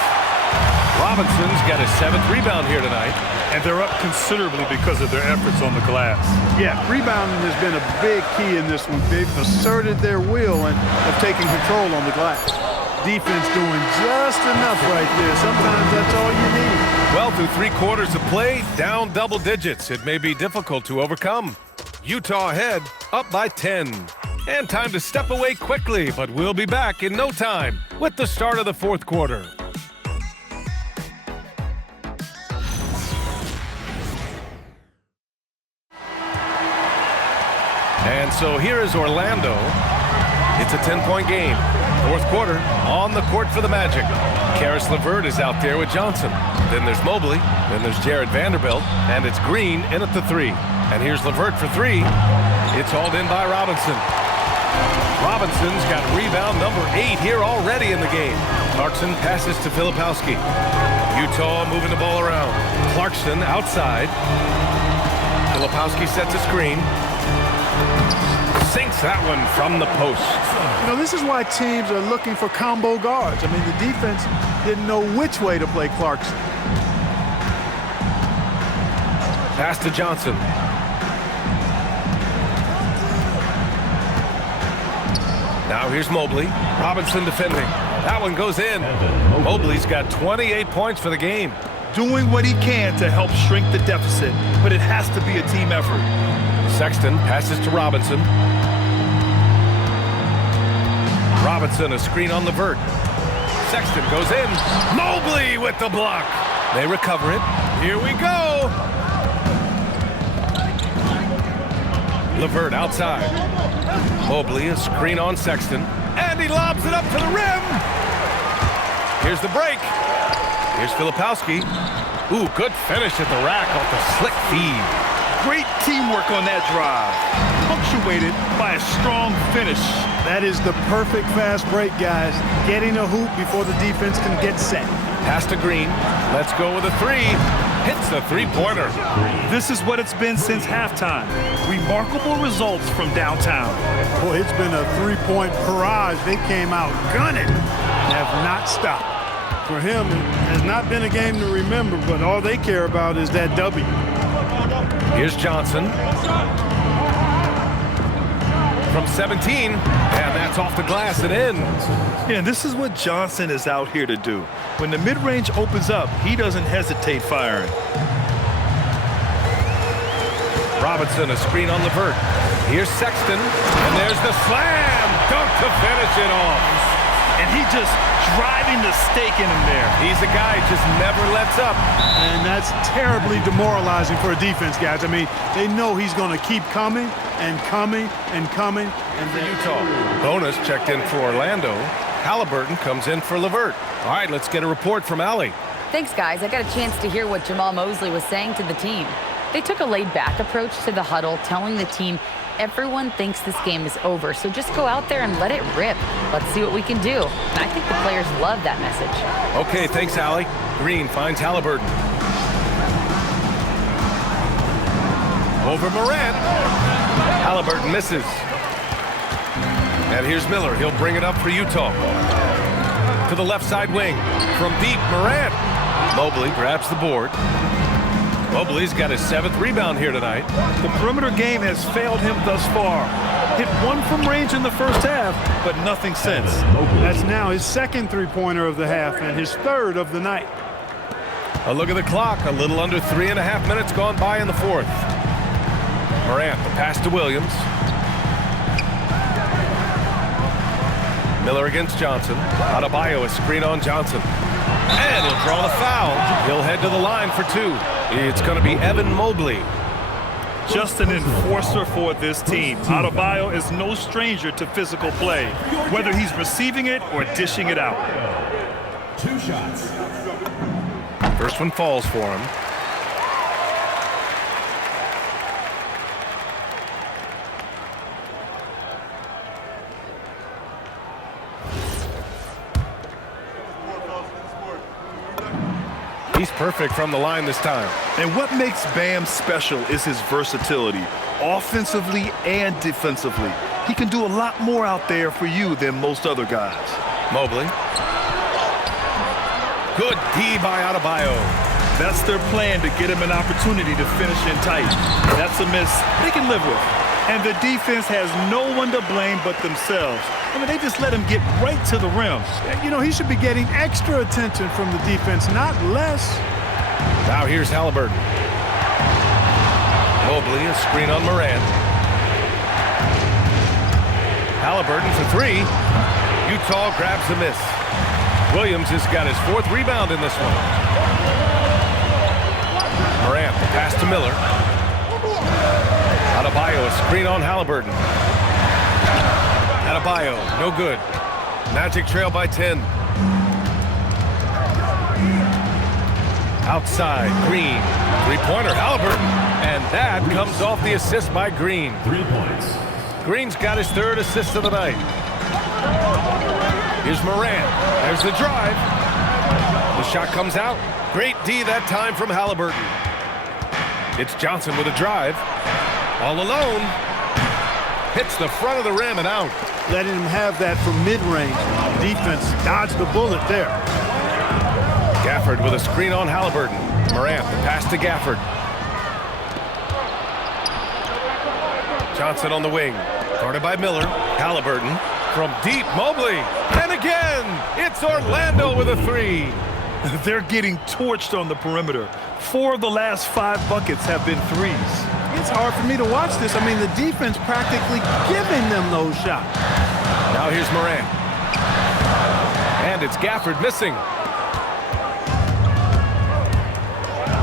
Robinson's got his 7th rebound here tonight. And they're up considerably because of their efforts on the glass. Yeah, rebounding has been a big key in this one. They've asserted their will and have taken control on the glass. Defense doing just enough right there. Sometimes that's all you need. Well, through 3 quarters of play, down double digits. It may be difficult to overcome. Utah ahead, up by 10. And time to step away quickly, but we'll be back in no time with the start of the 4th quarter. And so here is Orlando. It's a 10-point game. 4th quarter, on the court for the Magic. Karis LeVert is out there with Johnson. Then there's Mobley. Then there's Jared Vanderbilt. And it's Green in at the 3. And here's LeVert for 3. It's hauled in by Robinson. Robinson's got rebound number 8 here already in the game. Clarkson passes to Filipowski. Utah moving the ball around. Clarkson outside. Filipowski sets a screen. Sinks that one from the post. You know, this is why teams are looking for combo guards. I mean, the defense didn't know which way to play Clarkson. Pass to Johnson. Now here's Mobley. Robinson defending. That one goes in. Mobley's got 28 points for the game. Doing what he can to help shrink the deficit, but it has to be a team effort. Sexton passes to Robinson. Robinson, a screen on LeVert. Sexton goes in. Mobley with the block. They recover it. Here we go. LeVert outside. Mobley, a screen on Sexton. And he lobs it up to the rim. Here's the break. Here's Filipowski. Ooh, good finish at the rack off the slick feed. Great teamwork on that drive, punctuated by a strong finish. That is the perfect fast break, guys. Getting a hoop before the defense can get set. Pass to Green. Let's go with a 3. Hits the 3-pointer. This is what it's been since halftime. Remarkable results from downtown. Boy, it's been a 3-point barrage. They came out gunning. Have not stopped. For him, it has not been a game to remember, but all they care about is that W. Here's Johnson. From 17, and that's off the glass and in. Yeah, and this is what Johnson is out here to do. When the mid-range opens up, he doesn't hesitate firing. Robinson, a screen on LeVert. Here's Sexton, and there's the slam dunk to finish it off. And he just driving the stake in him there. He's a guy who just never lets up. And that's terribly demoralizing for a defense, guys. I mean, they know he's going to keep coming and coming and coming. And for Utah. Bonus checked in for Orlando. Halliburton comes in for LeVert. All right, let's get a report from Allie. Thanks, guys. I got a chance to hear what Jamal Mosley was saying to the team. They took a laid-back approach to the huddle, telling the team everyone thinks this game is over, so just go out there and let it rip. Let's see what we can do. And I think the players love that message. Okay, thanks, Allie. Green finds Halliburton. Over Morant. Halliburton misses. And here's Miller. He'll bring it up for Utah. To the left side wing. From deep, Morant. Mobley grabs the board. Mobley's got his 7th rebound here tonight. The perimeter game has failed him thus far. Hit 1 from range in the first half, but nothing since. That's now his 2nd 3-pointer of the half and his 3rd of the night. A look at the clock. A little under 3.5 minutes gone by in the fourth. Morant, the pass to Williams. Miller against Johnson. Adebayo, a screen on Johnson. And he'll draw the foul. He'll head to the line for two. It's going to be Evan Mobley. Just an enforcer for this team. Adebayo is no stranger to physical play, whether he's receiving it or dishing it out. 2 shots. First one falls for him. He's perfect from the line this time. And what makes Bam special is his versatility, offensively and defensively. He can do a lot more out there for you than most other guys. Mobley. Good D by Adebayo. That's their plan, to get him an opportunity to finish in tight. That's a miss they can live with. And the defense has no one to blame but themselves. I mean, they just let him get right to the rim. You know, he should be getting extra attention from the defense, not less. Now here's Halliburton. Mobley, a screen on Morant. Halliburton for three. Utah grabs the miss. Williams has got his 4th rebound in this one. Morant, the pass to Miller. Adebayo, a screen on Halliburton. Adebayo, no good. Magic trail by 10. Outside, Green. 3-pointer, Halliburton. And that comes off the assist by Green. 3 points. Green's got his 3rd assist of the night. Here's Morant. There's the drive. The shot comes out. Great D that time from Halliburton. It's Johnson with a drive. All alone. Hits the front of the rim and out. Letting him have that from mid-range. Defense dodged the bullet there. Gafford with a screen on Halliburton. Morant, the pass to Gafford. Johnson on the wing. Guarded by Miller. Halliburton from deep. Mobley. And again, it's Orlando with a 3. They're getting torched on the perimeter. 4 of the last 5 buckets have been threes. It's hard for me to watch this. I mean, the defense practically giving them those shots. Now here's Morant. And it's Gafford missing.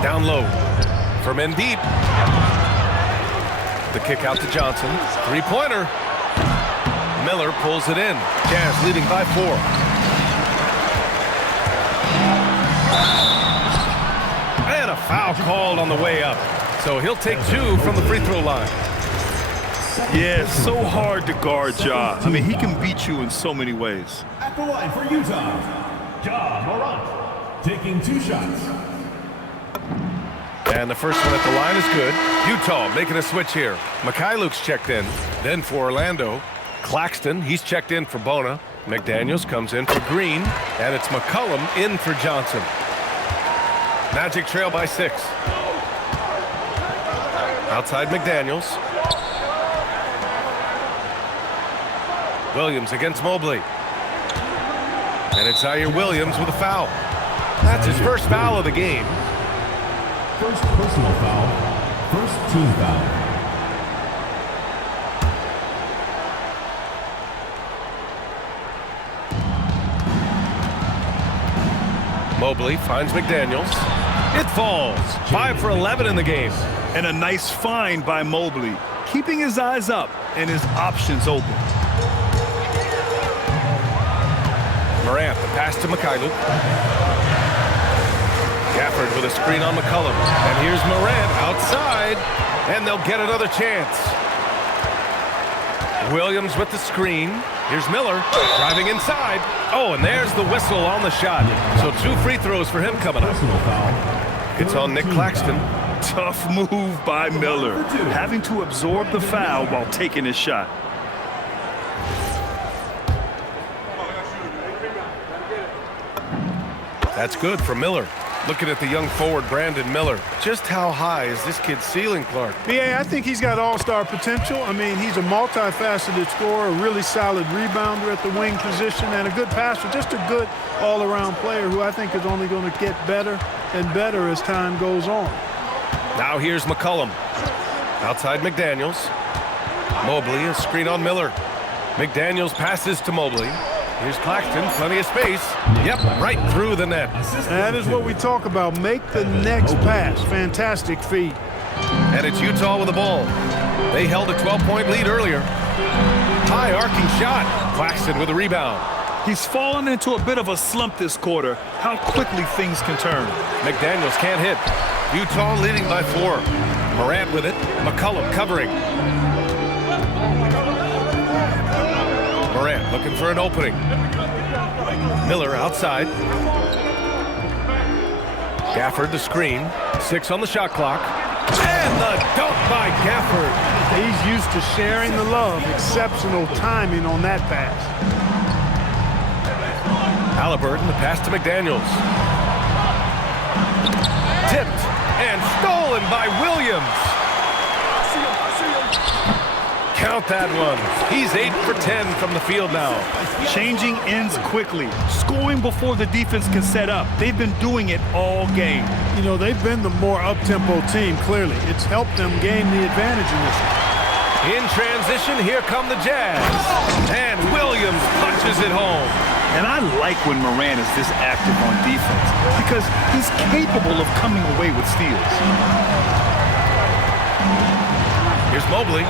Down low from in deep. The kick out to Johnson. 3-pointer. Miller pulls it in. Jazz leading by 4. And a foul called on the way up. So he'll take 2 from the free throw line. Yeah, it's so hard to guard Ja. I mean, he can beat you in so many ways. At the line for Utah, Ja Morant, taking 2 shots. And the first one at the line is good. Utah making a switch here. Mikhailuk's checked in. Then for Orlando, Claxton, he's checked in for Bona. McDaniels comes in for Green. And it's McCollum in for Johnson. Magic trail by 6. Outside McDaniels. Williams against Mobley. And it's Zaire Williams with a foul. That's his first foul of the game. First personal foul. First team foul. Mobley finds McDaniels. It falls. 5 for 11 in the game. And a nice find by Mobley, keeping his eyes up and his options open. Morant, the pass to Mikhailuk. Gafford with a screen on McCollum. And here's Morant outside. And they'll get another chance. Williams with the screen. Here's Miller driving inside. Oh, and there's the whistle on the shot. So 2 free throws for him coming up. Personal foul. It's on Nick Claxton. Tough move by Miller, having to absorb the foul while taking his shot. That's good for Miller. Looking at the young forward, Brandon Miller. Just how high is this kid's ceiling, Clark? Yeah, I think he's got all-star potential. I mean, he's a multifaceted scorer, a really solid rebounder at the wing position, and a good passer. Just a good all-around player who I think is only going to get better and better as time goes on. Now here's McCollum. Outside McDaniels. Mobley, a screen on Miller. McDaniels passes to Mobley. Here's Claxton, plenty of space. Yep, right through the net. That is what we talk about. Make the next pass. Fantastic feed. And it's Utah with the ball. They held a 12-point lead earlier. High arcing shot. Claxton with a rebound. He's fallen into a bit of a slump this quarter. How quickly things can turn. McDaniels can't hit. Utah leading by 4. Morant with it. McCollum covering. Morant looking for an opening. Miller outside. Gafford the screen. 6 on the shot clock. And the dunk by Gafford. He's used to sharing the love. Exceptional timing on that pass. Halliburton, the pass to McDaniels. Tipped and stolen by Williams. Count that one. He's 8 for 10 from the field now. Changing ends quickly, scoring before the defense can set up. They've been doing it all game. You know, they've been the more up-tempo team, clearly. It's helped them gain the advantage in this one. In transition, here come the Jazz. And Williams punches it home. And I like when Morant is this active on defense because he's capable of coming away with steals. Here's Mobley.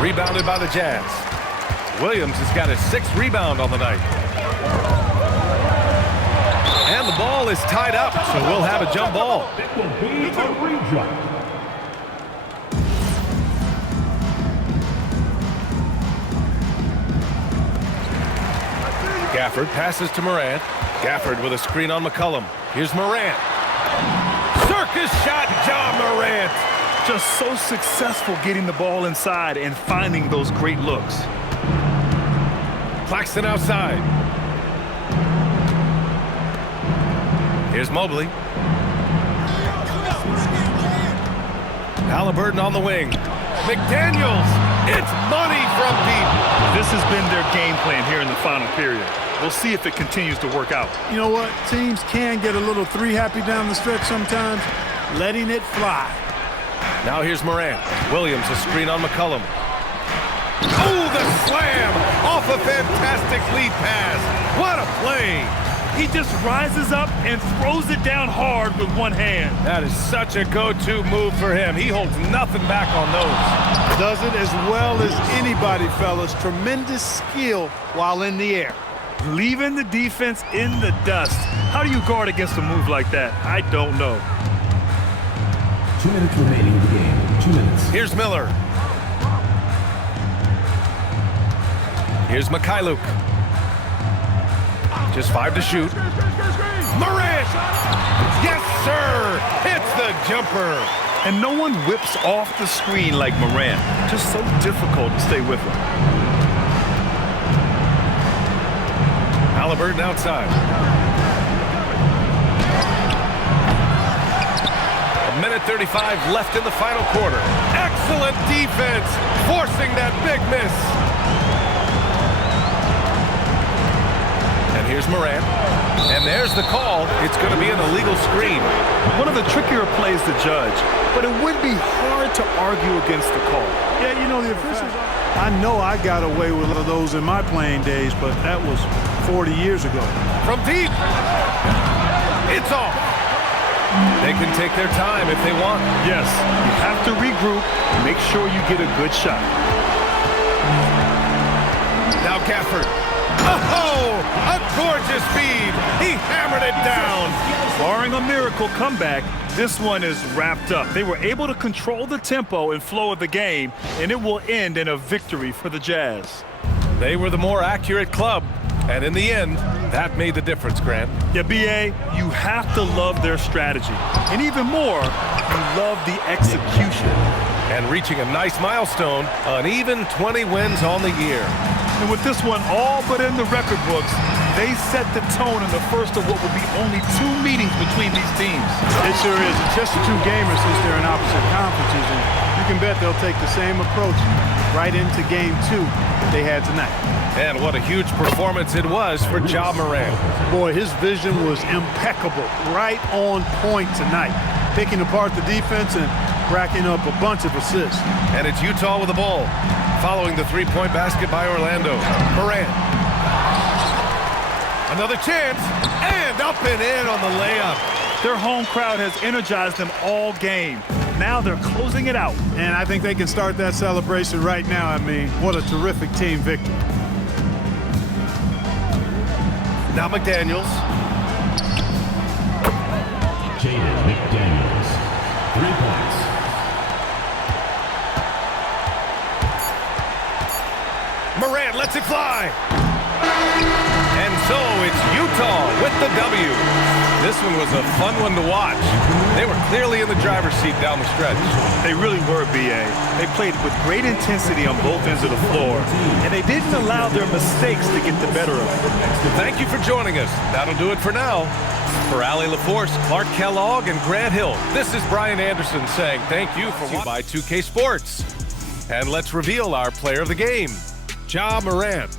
Rebounded by the Jazz. Williams has got his 6th rebound on the night. And the ball is tied up, so we'll have a jump ball. It will be a redraw. Gafford passes to Morant. Gafford with a screen on McCollum. Here's Morant. Circus shot, John Morant. Just so successful getting the ball inside and finding those great looks. Claxton outside. Here's Mobley. Halliburton on the wing. McDaniels. It's money from deep. This has been their game plan here in the final period. We'll see if it continues to work out. You know what? Teams can get a little three-happy down the stretch sometimes, letting it fly. Now here's Morant. Williams, a screen on McCollum. Oh, the slam off a fantastic lead pass. What a play. He just rises up and throws it down hard with one hand. That is such a go-to move for him. He holds nothing back on those. Does it as well as anybody, fellas. Tremendous skill while in the air. Leaving the defense in the dust. How do you guard against a move like that? I don't know. 2 minutes remaining in the game. 2 minutes. Here's Miller. Here's Mikhailuk. Just 5 to shoot. Morant! Yes, sir! Hits the jumper. And no one whips off the screen like Morant. Just so difficult to stay with him. Halliburton outside. A minute 35 left in the final quarter. Excellent defense, forcing that big miss. And here's Morant. And there's the call. It's going to be an illegal screen. One of the trickier plays to judge, but it would be hard to argue against the call. Yeah, you know, the officials, I know I got away with those in my playing days, but that was 40 years ago. From deep. It's off. They can take their time if they want. Yes, you have to regroup, make sure you get a good shot. Now Gafford. Oh, a gorgeous feed. He hammered it down. Barring a miracle comeback, this one is wrapped up. They were able to control the tempo and flow of the game, and it will end in a victory for the Jazz. They were the more accurate club, and in the end, that made the difference, Grant. Yeah, B.A., you have to love their strategy. And even more, you love the execution. And reaching a nice milestone, an even 20 wins on the year. And with this one all but in the record books, they set the tone in the first of what will be only 2 meetings between these teams. It sure is. It's just 2 gamers since they're in opposite conferences. And you can bet they'll take the same approach right into game 2 that they had tonight. And what a huge performance it was for Ja Morant. Boy, his vision was impeccable, right on point tonight, picking apart the defense and racking up a bunch of assists. And it's Utah with the ball, following the three-point basket by Orlando. Morant. Another chance, and up and in on the layup. Their home crowd has energized them all game. Now they're closing it out. And I think they can start that celebration right now. I mean, what a terrific team victory. Now McDaniels. Jaden McDaniels. 3 points. Morant lets it fly. And so it's Utah with the W. This one was a fun one to watch. They were clearly in the driver's seat down the stretch. They really were, B.A. They played with great intensity on both ends of the floor, and they didn't allow their mistakes to get the better of them. Thank you for joining us. That'll do it for now. For Allie LaForce, Clark Kellogg, and Grant Hill, this is Brian Anderson saying thank you for watching by 2K Sports. And let's reveal our player of the game, Ja Morant.